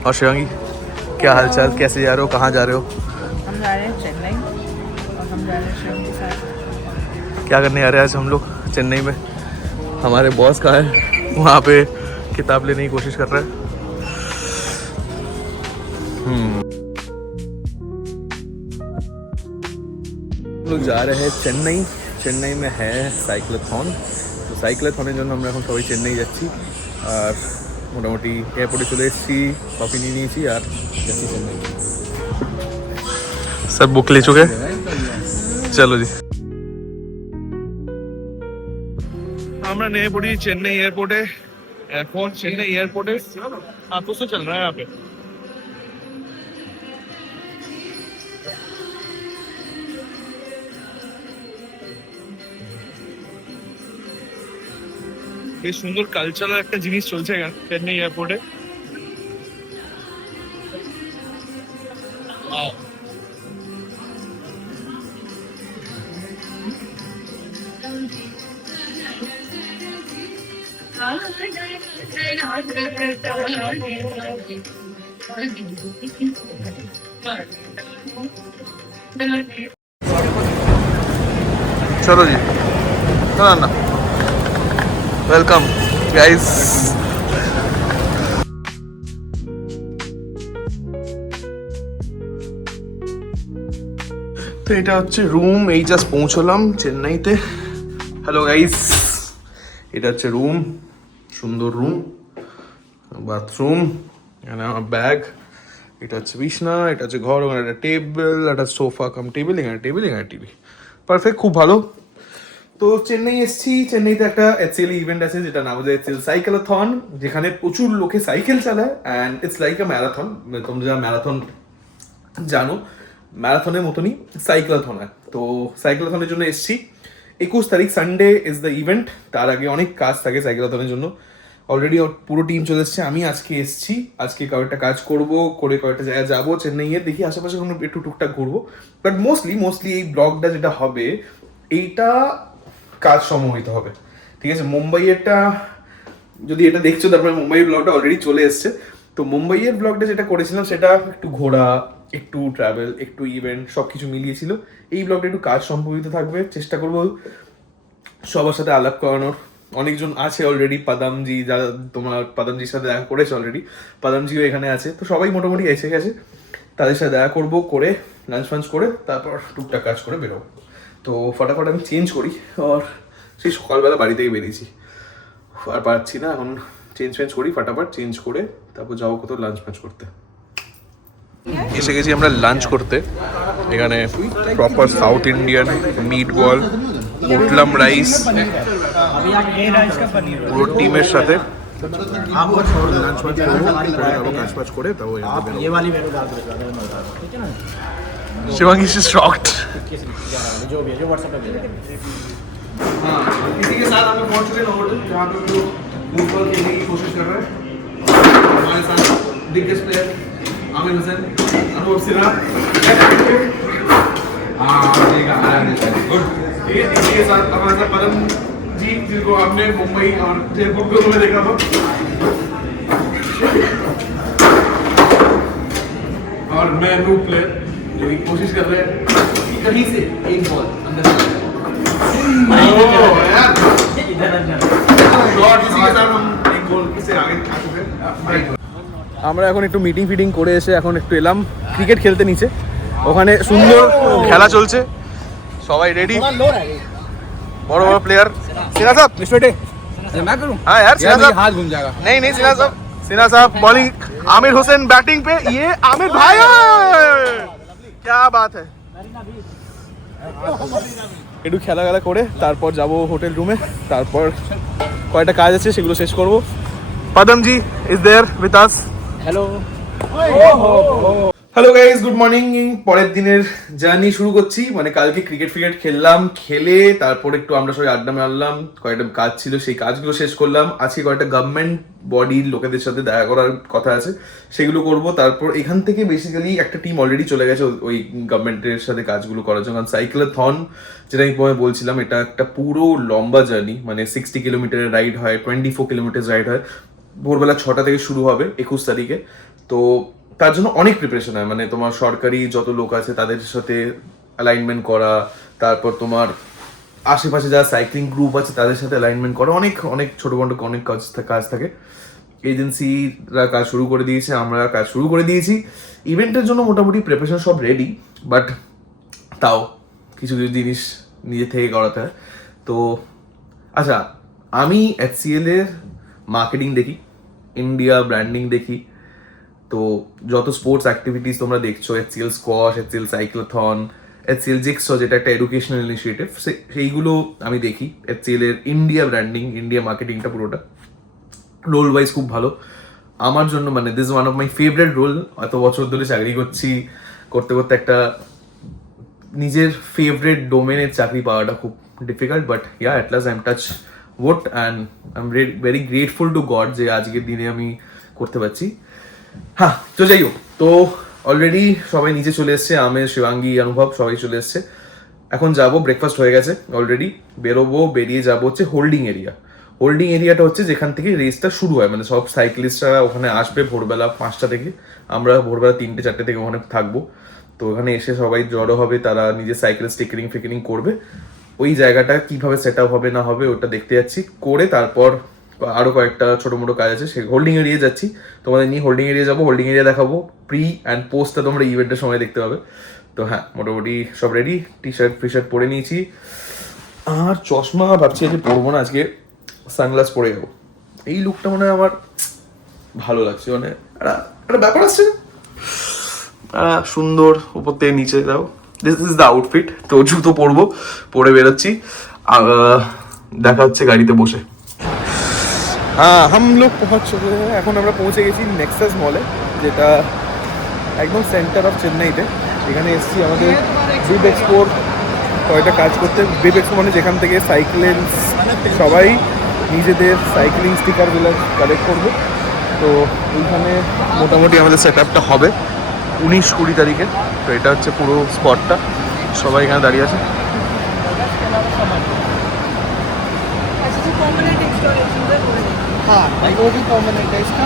और शिवांगी, क्या हालचाल, कैसे जा रहे हो, कहाँ जा रहे हो? हम जा रहे हैं चेन्नई और हम जा रहे हैं शिवम के साथ। क्या करने आ रहे हैं आज हम लोग चेन्नई में? हमारे बॉस कहाँ है? वहाँ पे किताब लेने की कोशिश कर रहा है। लोग जा रहे हैं चेन्नई। चेन्नई में है সাইক্লোথন। তো সাইক্লোথনের জন্য আমরা এখন সবাই চেন্নাই যাচ্ছি। আর মোটামুটি এয়ারপোর্টে চলে এসেছি, কফি নিয়ে নিয়েছি আর যাচ্ছি চেন্নাই। सब बुक ले चुके, चलो जी। আমরা নেমে পড়ি চেন্নাই এয়ারপোর্টে। এখন চেন্নাই এয়ারপোর্টে कुछ तो चल रहा है यहाँ पे। বেশ সুন্দর কালচারাল একটা জিনিস চলছে এখানে চেন্নাই এয়ারপোর্টে। चलो जी, ना ना, वेलकम गाइस। তো এটা হচ্ছে রুম, এই জাস্ট পৌঁছলাম চেন্নাইতে। হ্যালো গাইস, এটা হচ্ছে রুম, সুন্দর রুম, বাথরুম, এখানে আমার ব্যাগ, এটা হচ্ছে বিছনা, এটা হচ্ছে ঘর, ওখানে একটা টেবিল, একটা সোফা কাম টেবিল, এখানে টিভি, পারফেক্ট, খুব ভালো। তো চেন্নাই এসেছি। চেন্নাইতে একটা এচএল ইভেন্ট আছে যেটা নাম হচ্ছে এচএল সাইকেলাথন, যেখানে প্রচুর লোকে সাইকেল চালায় and it's like a marathon. তোমরা যারা ম্যারাথন জানো, ম্যারাথনের মতনই সাইকেলাথন হয়। তো সাইকেলাথনের জন্য এসেছি। 21 তারিখ সানডে ইজ দ্য ইভেন্ট। তার আগে অনেক কাজ থাকে সাইকেলাথনের জন্য। অলরেডি পুরো টিম চলে এসেছে। আমি আজকে এসেছি, আজকে কয়েকটা কাজ করবো, করে কয়েকটা জায়গায় যাবো চেন্নাইয়ে, দেখি আশেপাশে কোনো একটু টুকটাক ঘুরবো। বাট মোস্টলি এই ব্লগটা যেটা হবে, এইটা কাজ সমন্বিত হবে, ঠিক আছে? মুম্বাইয়েরটা যদি এটা দেখছো, তারপরে মুম্বাইয়ের ব্লগটা অলরেডি চলে এসছে। তো মুম্বাইয়ের ব্লগটা যেটা করেছিলাম সেটা একটু ঘোরা, একটু ট্রাভেল, একটু ইভেন্ট, সব কিছু মিলিয়েছিল। এই ব্লগটা একটু কাজ সম্পর্কিত থাকবে। চেষ্টা করবো সবার সাথে আলাপ করানোর। অনেকজন আছে অলরেডি, পাদামজি, যারা তোমার পাদামজির সাথে দেখা করেছে অলরেডি, পাদামজিও এখানে আছে। তো সবাই মোটামুটি এসে গেছে, তাদের সাথে দেখা করবো, করে লাঞ্চ ফাঞ্চ করে তারপর টুকটাক কাজ করে বেরোবো। তো ফটাফট আমি চেঞ্জ করি, আর সেই সকালবেলা বাড়ি থেকে বেরিয়েছি, আর পারছি না এখন। চেঞ্জ করি, ফটাফট চেঞ্জ করে তারপর যাবো কোথাও লাঞ্চ ফাঞ্চ করতে। এসে গেছি আমরা লাঞ্চ করতে। এখানে proper south Indian meat ball, potlam rice, পুরো টিমের সাথে লাঞ্চ ফাঞ্চ করবো, কাজ ফাজ করে তাও। Shivangi is shocked. जो भी है, जो व्हाट्सएप पे भेज रहे हैं। हां, इसी के साथ हम पहुंच चुके हैं होटल, जहां पे लोग फुटबॉल खेलने की कोशिश कर रहे हैं। हमारे साथ बिगेस्ट प्लेयर आमिर हुसैन, अनुभव सिन्हा। हां, ठीक है, गुड। इसी के साथ हमारे साथ परम जी, जिनको आपने मुंबई और जयपुर को में देखा था, और मैं न्यू प्लेयर जो कोशिश कर रहे हैं कहीं से एक बॉल अंदर আমরা এখন একটু মিটিং ফিটিং করে এসে এখন একটু এলাম ক্রিকেট খেলতে নিচে। ওখানে সুন্দর খেলা চলছে, সবাই রেডি, বড় বড় প্লেয়ার। सिन्हा साहब मिस्टर मैं करूं? हाँ यार, सिन्हा साहब हाथ घूम जाएगा। नहीं सिन्हा साहब बॉलिंग, आमिर हुसैन बैटिंग पे। ये आमिर भाई, क्या बात है। একটু খেলা করে তারপর যাব হোটেল রুমে, তারপর কয়টা কাজ আছে সেগুলো শেষ করব। Padamji is there with us. Hello guys, good morning. পরের দিনের জার্নি শুরু করছি। মানে কালকে ক্রিকেট খেললাম, খেলে তারপর একটু আমরা সবাই আড্ডা মারলাম, কয়েকটা কাজ ছিল সেই কাজগুলো শেষ করলাম। আজকে কয়েকটা গভর্নমেন্ট বডির লোকেদের সাথে দেখা করার কথা আছে, সেগুলো করব। তারপর এখান থেকে বেসিক্যালি একটা টিম অলরেডি চলে গেছে ওই গভর্নমেন্টের সাথে কাজগুলো করার জন্য। কারণ সাইকেলাথন যেটা আমি বলছিলাম, এটা একটা পুরো লম্বা জার্নি, মানে 60 কিলোমিটারের রাইড হয়, 24 কিলোমিটার রাইড হয়। ভোরবেলা 6টা থেকে শুরু হবে 21 তারিখে। তো তার জন্য অনেক প্রিপারেশন হয়, মানে তোমার সরকারি যত লোক আছে তাদের সাথে অ্যালাইনমেন্ট করা, তারপর তোমার আশেপাশে যারা সাইক্লিং গ্রুপ আছে তাদের সাথে অ্যালাইনমেন্ট করা, অনেক অনেক ছোটো মোটো অনেক কাজ থাকে। এজেন্সিরা কাজ শুরু করে দিয়েছে, আমরা কাজ শুরু করে দিয়েছি। ইভেন্টের জন্য মোটামুটি প্রিপারেশন সব রেডি, বাট তাও কিছু কিছু জিনিস নিজে থেকে করাতে হয়। তো আচ্ছা, আমি HCL এর মার্কেটিং দেখি, ইন্ডিয়া ব্র্যান্ডিং দেখি, তো যত স্পোর্টস অ্যাক্টিভিটিস তোমরা দেখছো, HCL squash, HCL cyclothon, HCL জিক্সো যেটা একটা এডুকেশনাল ইনিশিয়েটিভ, সেইগুলো আমি দেখি। HCL এর ইন্ডিয়া ব্র্যান্ডিং, ইন্ডিয়া মার্কেটিংটা পুরোটা রোল ওয়াইজ খুব ভালো আমার জন্য, মানে this one of my favourite role. এত বছর ধরে চাকরি করতে করতে একটা নিজের ফেভারিট ডোমেনের চাকরি পাওয়াটা খুব difficult, but yeah at last I am touch wood and I am very grateful to god যে আজকের দিনে আমি করতে পারছি। হ্যাঁ, তো যাই হোক, তো অলরেডি সবাই নিচে চলে এসছে, আমের, শিবাঙ্গী, অনুভব সবাই চলে এসছে। এখন যাব, ব্রেকফাস্ট হয়ে গেছে অলরেডি, বেরোবো, বেরিয়ে যাবো হচ্ছে হোল্ডিং এরিয়া। হোল্ডিং এরিয়াটা হচ্ছে যেখান থেকে রেসটা শুরু হয়, মানে সব সাইক্লিস্টরা ওখানে আসবে ভোরবেলা 5টা থেকে, আমরা ভোরবেলা 3টে-4টে থেকে ওখানে থাকবো। তো ওখানে এসে সবাই জড়ো হবে, তারা নিজের সাইকেল স্টিকারিং করবে। ওই জায়গাটা কিভাবে সেট আপ হবে না হবে ওটা দেখতে যাচ্ছি, করে তারপর আরও কয়েকটা ছোটো মোটো কাজ আছে, সে হোল্ডিং এরিয়া যাচ্ছি, তোমাদের নিয়ে হোল্ডিং এরিয়া যাবো, হোল্ডিং এরিয়া দেখাবো, প্রি অ্যান্ড পোস্টটা তোমরা ইভেন্টের সময় দেখতে পাবে। তো হ্যাঁ, মোটামুটি সব রেডি, টি-শার্ট পরে নিয়েছি, আর চশমা ভাবছি আজকে পরবো না, আজকে সানগ্লাস পরে যাবো। এই লুকটা মনে হয় আমার ভালো লাগছে, মানে একটা ব্যাপার আসছে সুন্দর, উপর থেকে নিচে দাও, দিস ইজ দ্য আউটফিট। তো জুতো পরবো, পরে বেরোচ্ছি, দেখা হচ্ছে গাড়িতে বসে। হ্যাঁ, হাম লোক পৌঁছ চুকে হ্যাঁ, এখন আমরা পৌঁছে গেছি নেক্সাস মলে, যেটা একদম সেন্টার অফ চেন্নাইতে। এখানে এসেছি আমাদের বিব এক্সপোর কয়েকটা কাজ করতে। বিব এক্সপো মানে যেখান থেকে সাইকেলের সবাই নিজেদের সাইক্লিং স্টিকারগুলো কালেক্ট করবে। তো এইখানে মোটামুটি আমাদের সেট আপটা হবে 19-20 তারিখে। তো এটা হচ্ছে পুরো স্পটটা, সবাই এখানে দাঁড়িয়ে আছে। हाँ वो भी परमानेंट है इसका।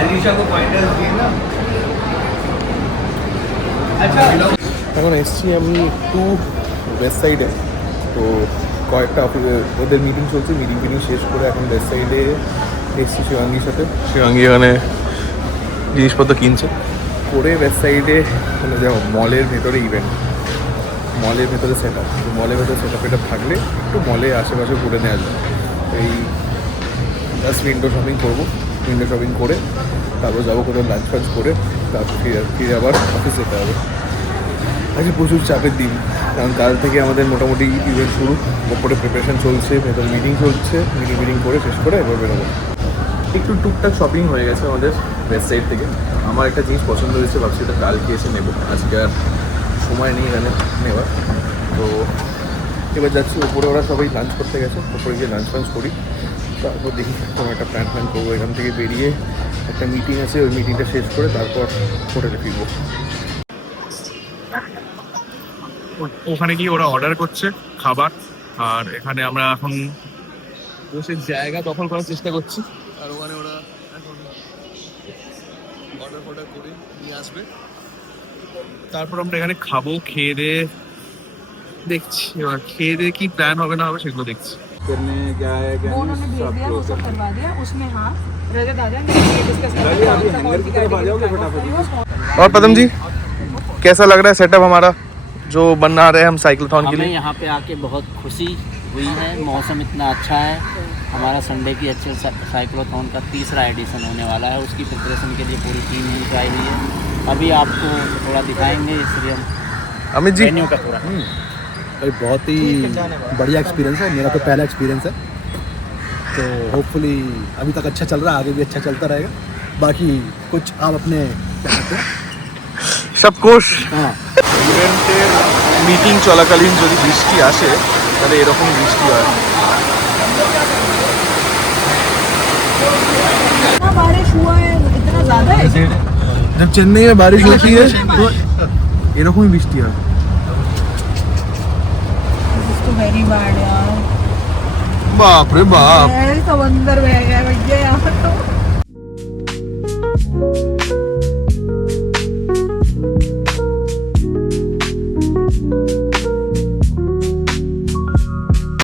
अलीशा को पॉइंटर्स दिए ना। अच्छा এখন এসছি আমি একটু ওয়েস্ট সাইডে, তো কয়েকটা ওদের মিটিং চলছে, মিটিং শেষ করে এখন ওয়েস্ট সাইডে এসছি শিবাঙ্গীর সাথে। শিবাঙ্গী এখানে জিনিসপত্র কিনছে করে ওয়েস্ট সাইডে, মানে দেখো মলের ভেতরে ইভেন্ট, মলের ভেতরে সেট আপ, মলের ভেতরে সেট আপ এটা থাকলে একটু মলে আশেপাশে ঘুরে নেওয়া যায়। এই জাস্ট উইন্ডো শপিং করবো, উইন্ডো শপিং করে তারপর যাবো কোথাও লাঞ্চ ফাঞ্চ করে, তারপর ফিরে আবার অফিস যেতে হবে। আজকে প্রচুর চাপের দিন, কারণ কাল থেকে আমাদের মোটামুটি ইভেন্ট শুরু, ওপরে প্রিপারেশন চলছে, ভেতর মিটিং চলছে, মিটিং করে শেষ করে এবার বেরোবো। একটু টুকটাক শপিং হয়ে গেছে আমাদের ওয়েবসাইট থেকে। আমার একটা জিনিস পছন্দ হয়েছে, ভাবছি এটা কালকে এসে নেবো, আজকে আর সময় নেই এখানে নেওয়ার। তো এবার যাচ্ছি ওপরে, ওরা সবাই লাঞ্চ করতে গেছে, ওপরে গিয়ে লাঞ্চ ফাঞ্চ করি, তারপর দেখি কোনো একটা প্ল্যান করবো। এখান থেকে বেরিয়ে একটা মিটিং আছে, ওই মিটিংটা শেষ করে তারপর হোটেলে ফিরবো। ওখানে গিয়ে ওরা অর্ডার করছে খাবার, আর এখানে আমরা এখন বসে জায়গা দখল করার চেষ্টা করছি, আর ওখানে ওরা এখন অর্ডার করে নিয়ে আসবে, তারপর আমরা এখানে খাবো। খেয়ে দিয়ে দেখছি, এবার খেয়ে দিয়ে কি প্ল্যান হবে না হবে সেগুলো দেখছি। वो उन्होंने भेज दिया, वो सब करवा दिया उसमें। हाँ रजत आ जाएंगे, डिस्कस करेंगे। और पदम जी, कैसा लग रहा है सेटअप हमारा जो बना रहे हैं हम साइक्लोथॉन के हमें लिए? यहाँ पे आके बहुत खुशी हुई है, मौसम इतना अच्छा है। हमारा संडे की HCL साइक्लोथॉन का 3रा एडिशन होने वाला है, उसकी प्रिपरेशन के लिए पूरी टीम यहीं पे आई हुई है। अभी आपको थोड़ा दिखाएंगे, इसलिए अमित जी, मेन्यू का थोड़ा भाई बहुत ही बढ़िया एक्सपीरियंस है, मेरा तो पहला एक्सपीरियंस है। तो होपफुली अभी तक अच्छा चल रहा है, आगे भी अच्छा चलता रहेगा। बाकी कुछ आप अपने क्या कहते हैं সব কোষ। हाँ ইভেন্টের মিটিং চলাকালীন যদি বৃষ্টি আসে তাহলে এরকম বৃষ্টি হয়। इतना बारिश हुआ है, इतना ज्यादा है। जब चेन्नई में बारिश होती है तो এরকমই বৃষ্টি হয়। तो वेरी बैड यार। बाप रे बाप समंदर बह गया भैया यहाँ